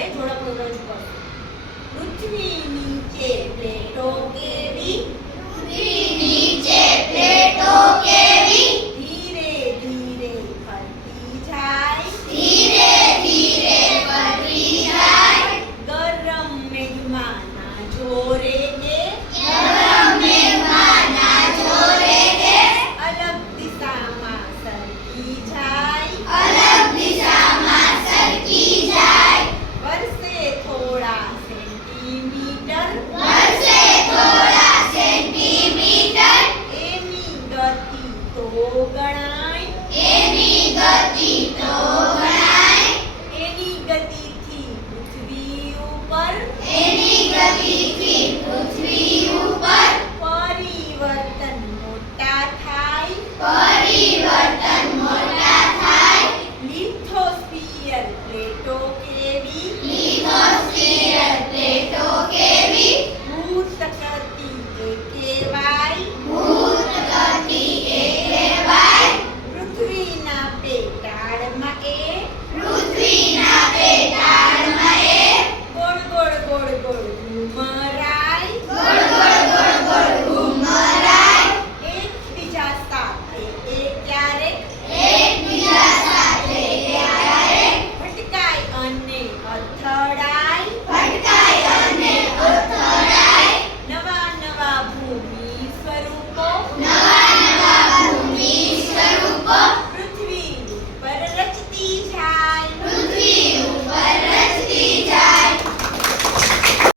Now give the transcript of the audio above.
આપણે જોડકનું રજૂ કરશું. પૃથ્વી નીચે પ્લેટો કેવી, પૃથ્વી નીચે પ્લેટો કેવી, ધીરે ધીરે ફરતી જાય, ધીરે ધીરે ફરતી જાય, ગરમ મેઘમાના જોરે કે, ગરમ મેઘમાના જોરે કે, અલગ દિશામાં સરકી જાય, અલગ દિશામાં સરકી જાય, વર્ષે થોડા સેન્ટીમીટર, વર્ષે થોડા સેન્ટીમીટર, એની ગતિ તો ગણાય, એની ગતિ તો